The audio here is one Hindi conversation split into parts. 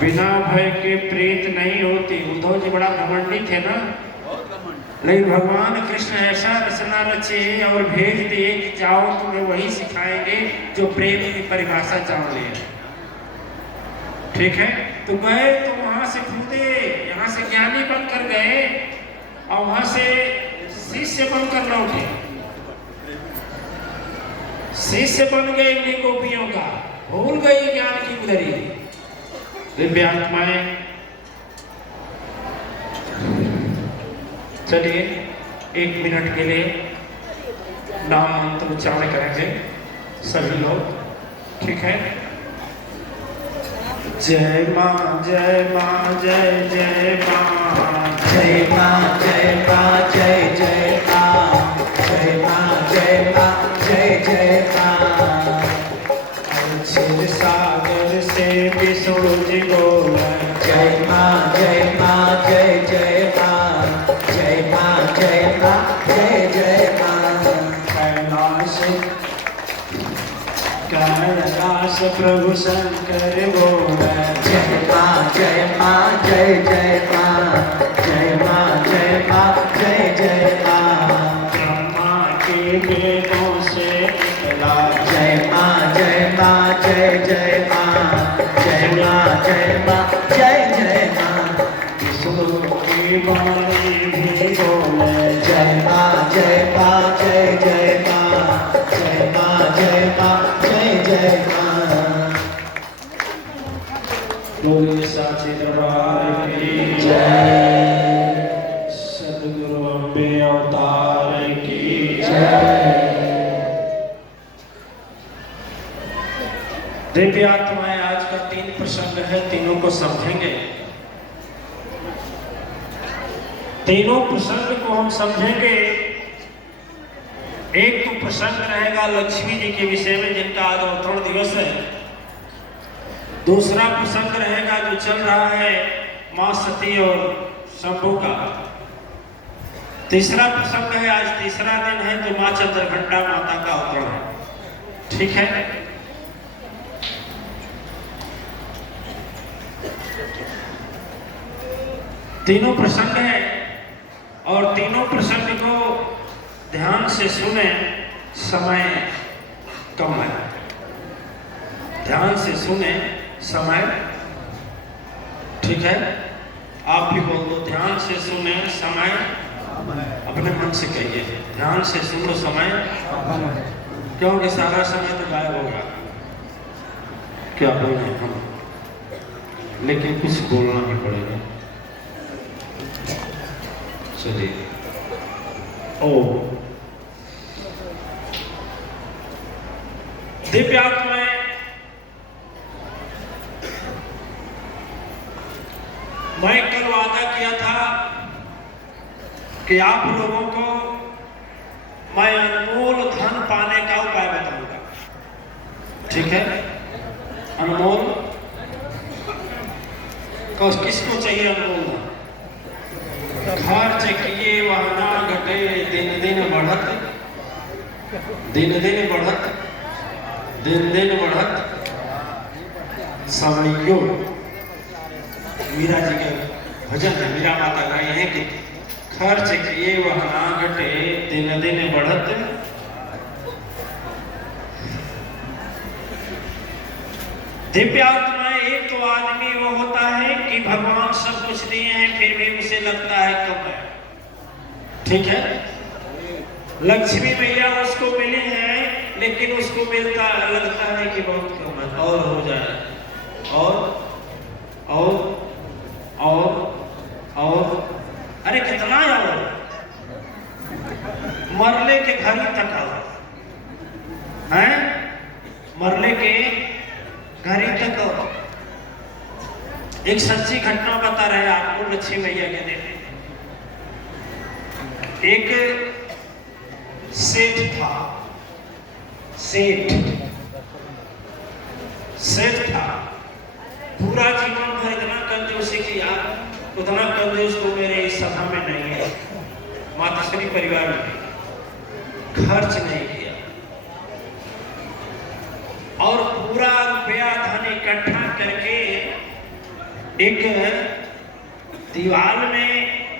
बिना भय के प्रीत नहीं होती। उद्धव जी बड़ा घमंडी थे ना, लेकिन भगवान कृष्ण ऐसा रचना रचे और भेज दिए कि जाओ तुम्हें वही सिखाएंगे जो प्रेम की परिभाषा जान ले। ठीक है, तो गए तो वहां से कूदे, यहाँ से ज्ञानी बनकर गए और वहां से शिष्य बनकर लौटे। शिष्य बन गए इन्हीं गोपियों का, भूल गई ज्ञान की उदरी। दिव्य आत्माएं, चलिए 1 मिनट के लिए नाम मंत्र उच्चारण करेंगे सभी लोग। ठीक है, जय मां जय मां जय जय मां, जय मां जय मां जय जय मां, जय मां जय मां जय जय मां। क्षीर सागर से विष्णु जी बोले, जय मां जय मां जय जय मां, जय मां जय मां जय जय मां। कैलाश प्रभु शंकर बोले, जय मां जय मां जय जय मां, जय मां जय मां जय जय मां। ब्रह्मा के वेदों से निकला, जय मां जय मां जय जय मां, जय मां जय मां जय जय मां। विष्णु की वाणी भी बोले, जय मां जय मां जय जय मां, जय मां जय मां जय जय मां। बोले साचे दरबार की जय, सद्गुरु अम्बे अवतार की जय। दिव्य आत्माएं, आज का 3 प्रसंग है, तीनों को समझेंगे। तीनों प्रसंग को हम समझेंगे। एक तो प्रसंग रहेगा लक्ष्मी जी के विषय में, जिनका आज अवतरण दिवस है। दूसरा प्रसंग रहेगा जो चल रहा है मां सती और शंभू का। तीसरा प्रसंग है, आज तीसरा दिन है, जो मां चंद्रघंटा माता का अवतरण है। ठीक है, तीनों प्रसंग है और तीनों प्रसंग को ध्यान से सुने। समय कम है, ध्यान से सुने, समय। ठीक है, आप भी बोल दो, ध्यान से सुने, समय। अपने मन से कहिए, ध्यान से सुनो, समय। क्योंकि सारा समय तो गायब होगा। क्या बोले हम, लेकिन कुछ बोलना भी पड़ेगा। चलिए, ओ दिव्य आत्माएं, मैं कल वादा किया था कि आप लोगों को मैं अनमोल धन पाने का उपाय बताऊंगा। ठीक है, अनमोल किसको चाहिए अनमोल धन? खर्च किए वह ना घटे, दिन दिन बढ़त, दिन दिन बढ़त, दिन दिन बढ़त समयो। मीरा जी के भजन है, मीरा माता गाई है कि खर्च किए वह ना घटे, दिन दिन बढ़त। दिव्य आत्माएं, एक तो आदमी वो होता है कि भगवान सब कुछ दिए हैं, फिर भी उसे लगता है कम है। ठीक है, लक्ष्मी मैया उसको मिली है, लेकिन उसको लगता है कि बहुत कम है, और हो जाए, और अरे कितना और, मरले के घर ही तक आओ हैं, मरले के घर ही तक आओ। एक सच्ची घटना बता रहे आपको लक्ष्मी मैया के दिन। एक सेठ था, सेठ था, पूरा जीवन भर इतना कंजूसी किया, उतना कंजूस तो मेरे इस सभा में नहीं है, माताश्री परिवार में। खर्च नहीं किया और पूरा रुपया धन इकट्ठा करके एक दीवार में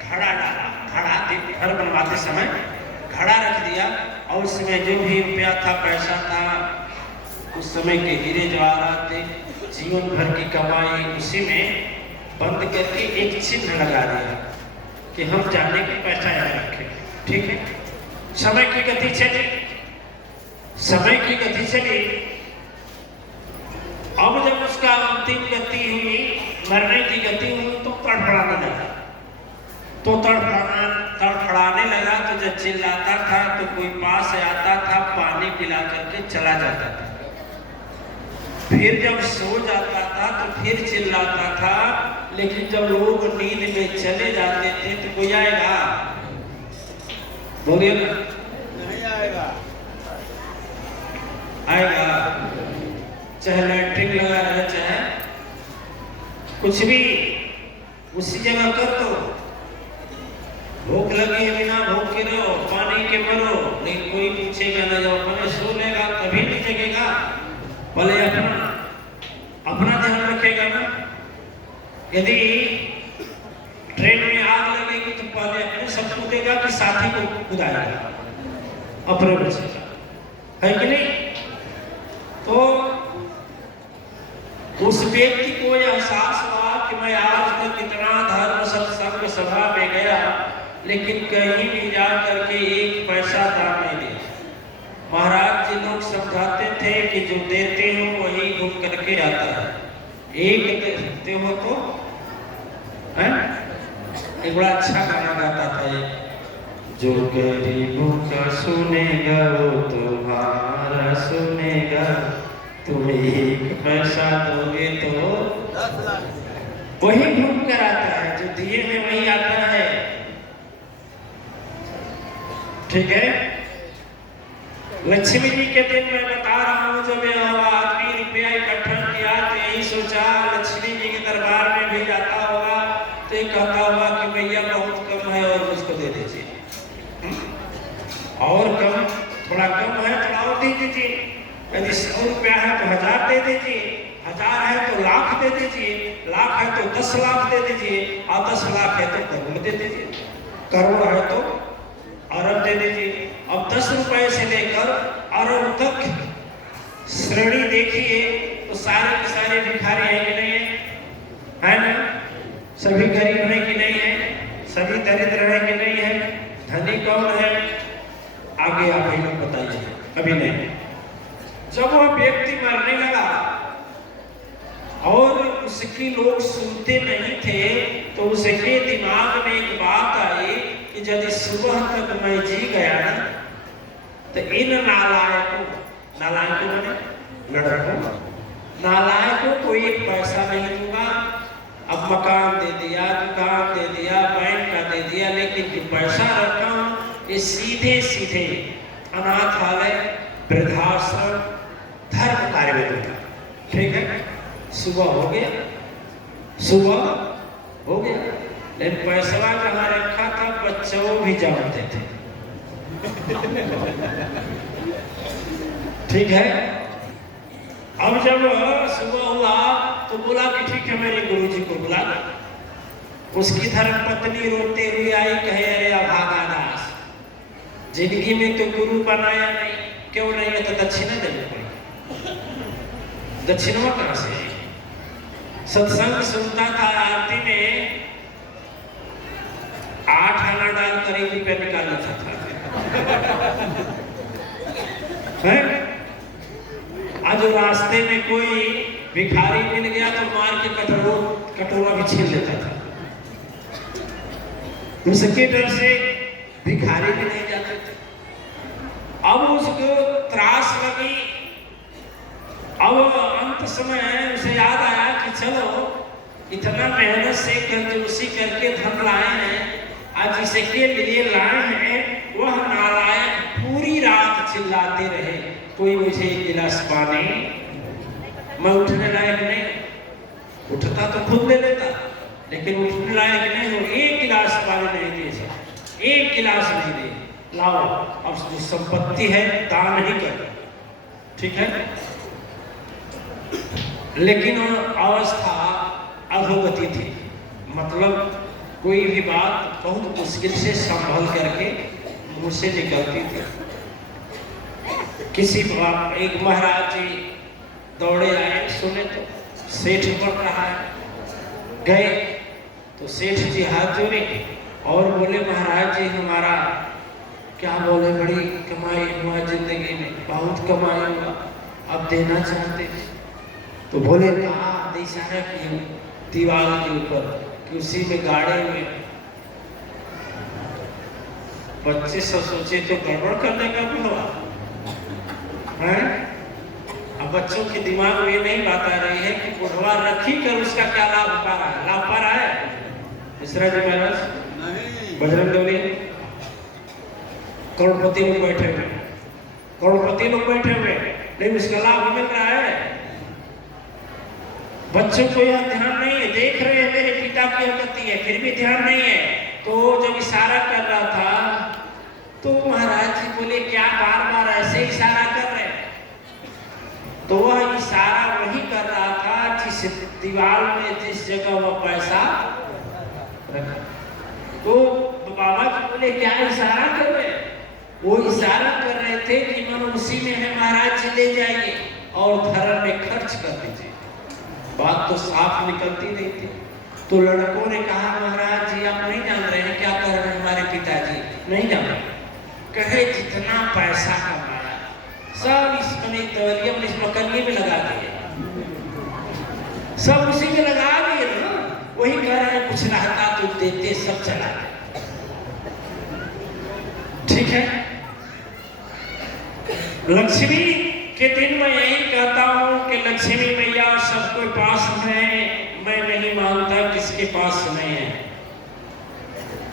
घड़ा डाला, घर बनवाते समय घड़ा रख दिया और उसमें जो भी रुपया था, पैसा था, उस समय के हीरे जवाहरात थे, जीवन भर की कमाई उसी में बंद करके एक चिन्ह लगा दिया कि हम जाने की पैसा यहाँ रखें। ठीक है, समय की गति चली, समय की गति चली। अब जब उसका अंतिम गति हुई, मरने की गति हुई, तो तड़फड़ाने लगा। तो तड़फड़ाने लगा तो जब चिल्लाता था तो कोई पास आता था, पानी पिला करके चला जाता था। फिर जब सो जाता था तो फिर चिल्लाता था, लेकिन जब लोग नींद में चले जाते थे तो कोई आएगा? बोलिए ना, नहीं आएगा। आएगा? चाहे लैट्रिन लगा है, चाहे कुछ भी, उसी जगह कर दो। भूख लगी है, बिना भूख के रहो, पानी के मरो, लेकिन कोई पूछेगा ना। जब अपने सो लेगा तभी नहीं जगेगा, पहले अपना ध्यान रखेगा ना। यदि ट्रेन में आग लगेगी तो पहले अपने सब कूदेगा कि साथी को कूदाएगा, अपने बचेगा, है कि नहीं? तो उस व्यक्ति को यह एहसास हुआ कि मैं आज तक इतना धर्म सत्संग सभा में गया, लेकिन कहीं भी जा करके एक पैसा दान नहीं दिया। महाराज जी लोग समझाते थे कि जो देते हो वही घूम करके आता है, एक देते हो तो है। एक बड़ा अच्छा गाना गाता था ये, जो गरीबों का सुनेगा वो तुम्हारा सुनेगा, तुम एक पैसा दोगे तो 10 लाख वही घूम कर आता है, जो दिए में वही आता है। ठीक है, लक्ष्मी जी के दिन मैं बता रहा हूँ, जब आदमी रुपया इकट्ठा किया तो यही सोचा लक्ष्मी जी के दरबार में भी जाता होगा तो ये कहता होगा कि भैया बहुत कम है और मुझको दे दीजिए, और कम, थोड़ा कम है थोड़ा और दे दीजिए। यदि 100 रुपया है तो 1000 दे दीजिए, 1000 है तो लाख दे दीजिए, लाख है तो 10 लाख दे दीजिए, और 10 लाख है तो करोड़ दे दीजिए, करोड़ है तो अरब दे दीजिए। अब 10 रुपए से लेकर अरब तक श्रेणी देखिए तो सारे के सारे भिखारी हैं कि नहीं है? है ना? सभी गरीब हैं कि नहीं है? सभी दरिद्र हैं कि नहीं है? धनी कौन है? आगे आप ही लोग बताइए। अभी नहीं। जब वह व्यक्ति मरने लगा और उसकी लोग सुनते नहीं थे तो उसके दिमाग में एक बात आई कि यदि सुबह तक मैं जी गया ना तो इन नालायकों माने लड़कों, नालायकों को एक पैसा नहीं दूंगा। अब मकान दे दिया, दुकान दे दिया, बैंक का दे दिया, लेकिन जो पैसा रखा हूं ये सीधे सीधे अनाथालय, वृद्धाश्रम, धर्म कार्य में दूंगा। ठीक है, सुबह हो गया, सुबह हो गया, लेकिन पैसा जहाँ रखा था बच्चों भी जानते थे। ठीक है, अब जब सुबह हुआ तो बोला कि ठीक है मेरे गुरुजी को बुला लो। उसकी धर्म पत्नी रोते हुए आई, कहे अरे अभागा दास, जिंदगी में तो गुरु बनाया नहीं, क्यों नहीं है तो दक्षिणा देनी पड़ी। दक्षिणा कहां से? सत्संग सुनता था, आरती में 8 आना डाल कर 1 रुपया निकाल लेता था। आज रास्ते में कोई भिखारी मिल गया तो मार के कटोरा भी छीन लेता था। उसके डर से भिखारी भी नहीं जाते थे। अब उसको त्रास लगी। अब अंत समय उसे याद आया कि चलो इतना मेहनत से कंजूसी करके धन लाए हैं, आज जिसके लिए लाए हैं वह नालायक पूरी रात चिल्लाते रहे, कोई मुझे 1 गिलास पानी। मैं उठने लायक नहीं, उठता तो खुद ले लेता, लेकिन उठने लायक नहीं हो, 1 गिलास पानी नहीं दे सकता, 1 गिलास नहीं दे। लाओ, अब जो संपत्ति है दान नहीं कर। ठीक है, लेकिन अवस्था अधोगति कोई भी बात बहुत मुश्किल से संभल करके मुंह से निकलती थी। किसी बात एक महाराज जी दौड़े आए, सुने तो सेठ बढ़ रहा है, गए तो सेठ जी हाथ जोड़े और बोले महाराज जी हमारा क्या बोले बड़ी कमाई हुआ जिंदगी में, बहुत कमाई हुआ, अब देना चाहते थे। तो बोले कहा इशारा किए दीवार के ऊपर कि उसी में गाड़े हुए। बच्चे सब सोचे तो गड़बड़ कर देगा बुढ़वा है। अब बच्चों के दिमाग में नहीं बात आ रही है कि बुढ़वा रखी कर उसका क्या लाभ पा रहा है, लाभ पा रहा है। मिश्रा जी महाराज बजरंग दौली करोड़पति लोग बैठे हुए, करोड़पति लोग बैठे हुए, लेकिन उसका लाभ मिल रहा है। बच्चों को यह ध्यान नहीं है, देख रहे हैं मेरे पिता की हरकत है, फिर भी ध्यान नहीं है। तो जब इशारा कर रहा था तो महाराज जी बोले क्या बार बार ऐसे इशारा कर रहे हैं। तो वह इशारा वही कर रहा था जिस दीवार में जिस जगह वह पैसा रखा। तो बाबा जी बोले क्या इशारा कर रहे हैं। वो इशारा कर रहे थे कि मन उसी में है, महाराज जी ले जाइए और धर्म में खर्च कर दीजिए। बात तो साफ निकलती नहीं थी। तो लड़कों ने कहा महाराज जी आप नहीं जान रहे हैं क्या कर रहे हैं हमारे पिताजी, नहीं जान रहे। कहे जितना पैसा कमाया सब इस मकन्नी में लगा दिए, सब उसी में लगा दिए ना। वही कह रहे हैं कुछ रहता तो देते, सब चला गया। ठीक है, लक्ष्मी के दिन मैं यही कहता हूं कि लक्ष्मी मैया सबके पास है, मैं नहीं मानता किसके पास नहीं है।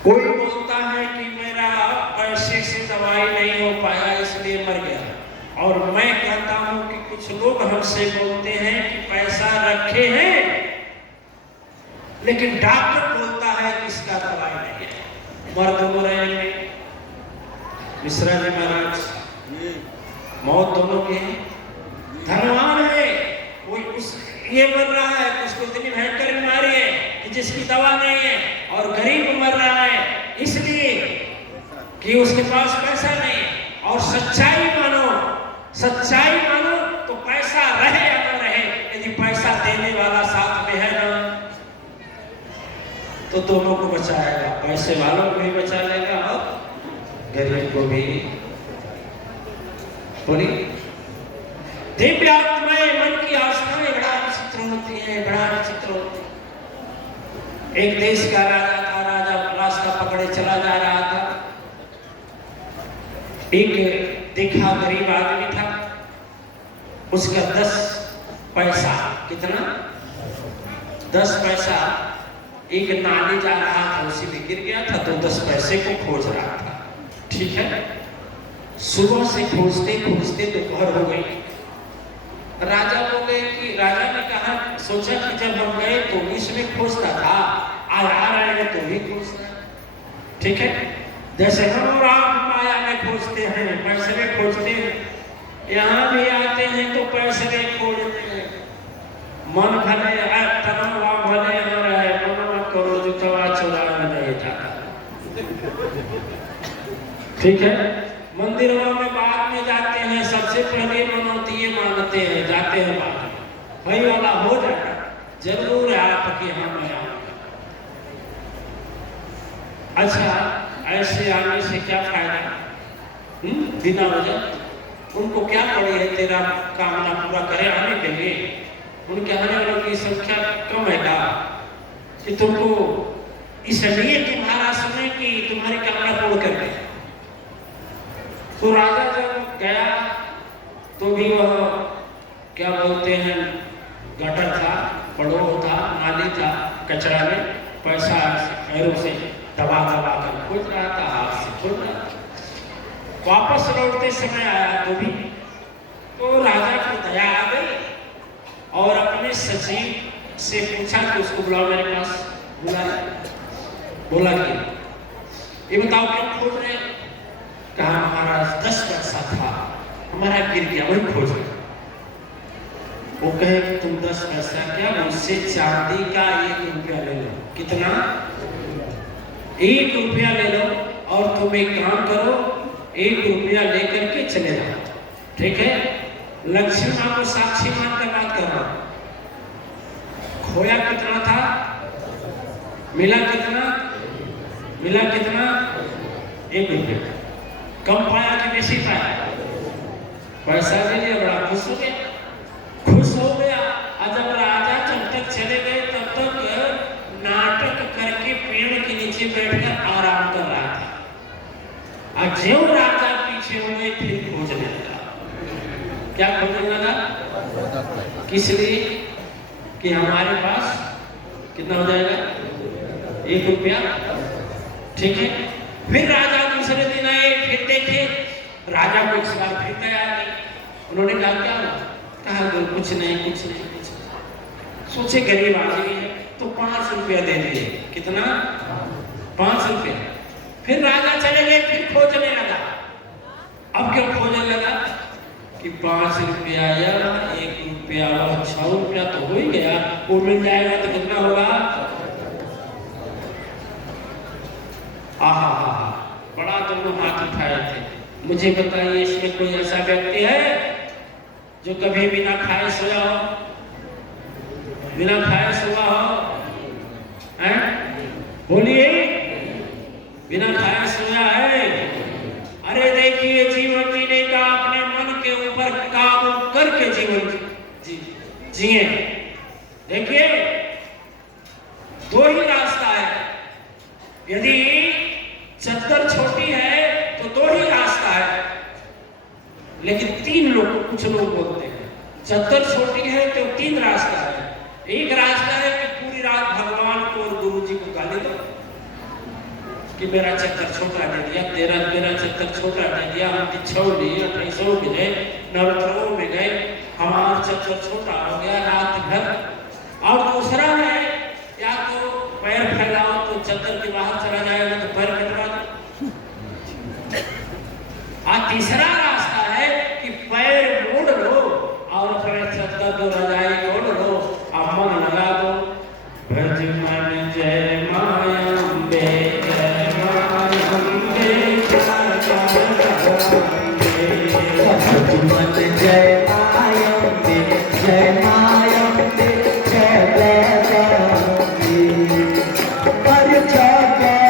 कोई बोलता है कि मेरा पैसे से दवाई नहीं हो पाया इसलिए मर गया, और मैं कहता हूं कि कुछ लोग हमसे बोलते हैं कि पैसा रखे हैं लेकिन डॉक्टर बोलता है कि इसका दवाई नहीं है, मर्द हो रहे हैं। मिश्रा जी महाराज मौत दोनों के हैं, धनवान है कोई उस ये मर रहा है, उसको इतनी भयंकर बीमारी है कि जिसकी दवा नहीं है, और गरीब मर रहा है इसलिए कि उसके पास पैसा नहीं। और सच्चाई मानो, सच्चाई मानो तो पैसा रहे या न रहे, यदि पैसा देने वाला साथ में है ना तो दोनों को बचाएगा, पैसे वालों को भी बचा लेगा और गरीब को भी। बोली दिव्य आत्माएं मन की आस्थाएं बड़ा विचित्र होती है, बड़ा विचित्र होती है। एक देश का राजा था, राजा रास्ता पकड़े चला जा रहा था। एक देखा गरीब आदमी था, उसका 10 पैसा, कितना 10 पैसा एक नाली जा रहा था उसी में गिर गया था, तो 10 पैसे को खोज रहा था। ठीक है, सुबह से खोजते खोजते दोपहर हो गई। राजा बोले कि राजा ने कहा सोचा कि जब हम गए तो इसमें खोजता था, आज आ रहे तो भी खोजता। ठीक है, जैसे हम और आप माया में खोजते हैं, पैसे में खोजते हैं, यहाँ भी आते हैं तो पैसे में खोजते हैं। मन भले तनाव भले हमारा है, मन करो जो तवा चुरा नहीं था। ठीक है, मंदिरों में बाद में जाते हैं, सबसे पहले मनौती मांगते हैं, जाते हैं बाद में, भाई वाला हो जाएगा, जरूर है आपके यहाँ मैं आऊंगा। अच्छा, ऐसे आने से क्या फायदा, बिना वजह उनको क्या पड़ी है तेरा कामना पूरा करे आने के लिए। उनके आने वालों की संख्या कम है का कि तुमको इसलिए तुम्हारा सुने कि तुम्हारी कामना पूर्ण कर दे। तो राजा जब गया तो भी वह क्या बोलते हैं गटर था, पड़ोह था, नाली था, कचरा में पैसा पैरों से दबा दबा कर खोज रहा था, हाथ से खोज रहा था। वापस लौटते समय आया तो राजा को दया आ गई और अपने सचिव से पूछा कि उसको बुलाओ मेरे पास। बुलाया, बोला कि ये बताओ क्यों खोज रहे। कहा महाराज 10 पैसा था हमारा गिर गया, वही खोज रहे। वो कहे कि तुम 10 पैसा क्या मुझसे चांदी का 1 रुपया ले लो। कितना? 1 रुपया ले लो और तुम एक काम करो, 1 रुपया लेकर के चले जाओ, ठीक है? लक्ष्मी माँ को साक्षी मानकर बात कर रहा हूं। खोया कितना था, मिला कितना? मिला कितना? 1 रुपया। कम पाया कि बेसी पाया? पैसा ले लिया, बड़ा खुश हो गया, खुश हो गया। और जब राजा जब तक चले गए तब तक नाटक करके पेड़ के नीचे बैठकर आराम कर रहा था। और जो राजा पीछे हुए फिर खोजने लगा। क्या खोजने लगा? किस लिए? कि हमारे पास कितना हो जाएगा? 1 रुपया, ठीक है? फिर राजा दूसरे दिन आए, फिर देखे राजा को इस बार फिर तैयार नहीं। उन्होंने कहा क्या हुआ? कहा कुछ नहीं, कुछ नहीं, कुछ नहीं। सोचे गरीब आदमी है तो 5 रुपया दे दिए। कितना? 5 रुपया। फिर राजा चले गए, फिर खोजने लगा। अब क्यों खोजने लगा? कि 5 रुपया या 1 रुपया और 6 रुपया तो हो ही गया, वो मिल जाएगा तो कितना होगा? आहा, बड़ा दोनों हाथ उठाए थे। मुझे बताइए इसमें कोई ऐसा व्यक्ति है जो कभी बिना खाए सोया हो? बिना खाए सोया हो? हैं? बोलिए, बिना खाए सोया है? अरे देखिए, जीवन जीने का अपने मन के ऊपर काबू करके जीवन जिए। देखिए, 2 ही रास्ता है। यदि चद्दर छोटी है तो 2 ही रास्ता है, लेकिन 3 लोग, कुछ लोग बोलते हैं चद्दर छोटी है तो 3 रास्ता है। एक रास्ता है कि पूरी रात भगवान को और गुरु जी को गाली दो कि मेरा चक्कर छोटा दे दिया, मेरा चक्कर छोटा दे दिया, हम 28 मिले, नवरात्रों में गए, हमारा चक्कर छोटा हो गया रात भर। और दूसरा है, या तो पैर फैलाओ तो चक्कर के बाहर चला जाएगा तो पैर कटवा दो। और तीसरा रास्ता है कि पैर मोड़ लो और अपने चक्कर को रजाई ओढ़ लो और मन लगा दो, भज मन जय मायम्बे, जय मायम्बे, भज मन जय मायम्बे, जय मायम्बे, जय वैष्णवी। पर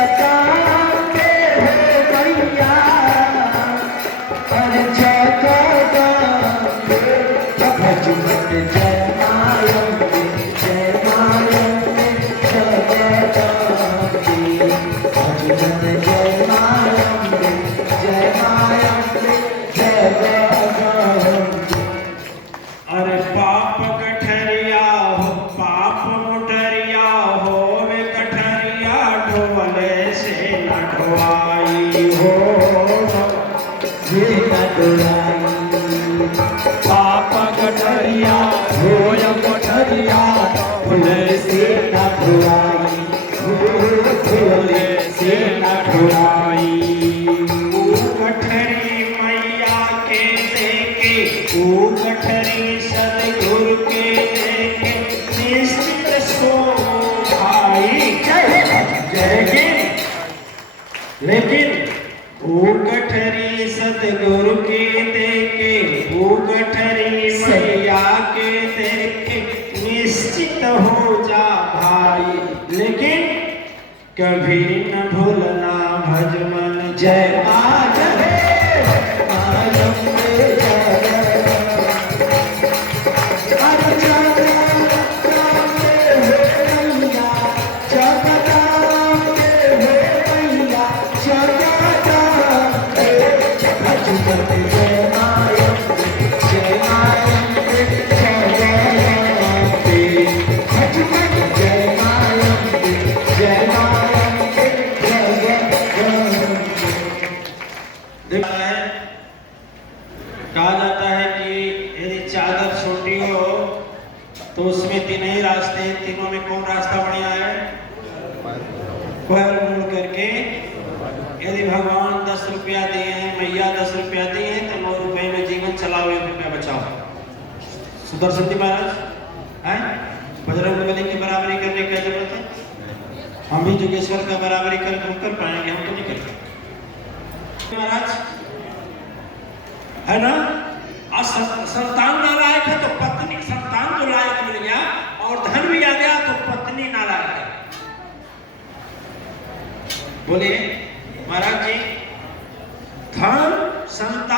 जगदांबे है मैया, पर जगदांबे। भज मन जय मायम्बे, जय मायम्बे, जय वैष्णवी। भज मन जय मायम्बे, जय मायम्बे, जय वैष्णवी। अरे पाप कठरिया हो, पाप मुठरिया हो, वे कठरिया ढोले से न ढोआई हो, ये न ढोआई। पाप कठरिया हो या कोठरिया, भोले से न ढोआई, भोले से न ढोआई। कठरी मैया के देखे, ओ कठरी सदगुरु के देखे, निश्चित सो भाई। लेकिन ओ कठरी सदगुरु के देखे, ओ कठरी मैया के देखे, निश्चित हो जा भाई। लेकिन कभी न भूलना भज मन जय मायम्बे, मायम्बे जय। अरे जगदांबे है मैया, जगदांबे है मैया, जगदांबे। भज मन जय मायम्बे, जय मायम्बे, जय वैष्णवी। भज मन जय मायम्बे, जय मायम्बे, जय वैष्णवी। देखा है, कहा जाता है कि यदि चादर छोटी हो तो उसमें 3 ही रास्ते हैं। तीनों में कौन रास्ता बढ़िया है? पैर मोड़ करके। यदि भगवान 10 रुपया दिए हैं, मैया 10 रुपया दिए हैं, तो 9 रुपए में जीवन चलाओ, 1 रुपया बचाओ। सुदर्शन जी महाराज हैं, बजरंग बली की बराबरी करने की जरूरत है? हम भी जोगेश्वर का बराबरी कल हम कर पाएंगे, हम तो नहीं कर पाएंगे महाराज, है ना। और संतान नालायक है तो पत्नी, संतान जो लायक मिल गया और धन भी आ गया तो पत्नी नालायक है। बोलिए महाराज जी, धन संतान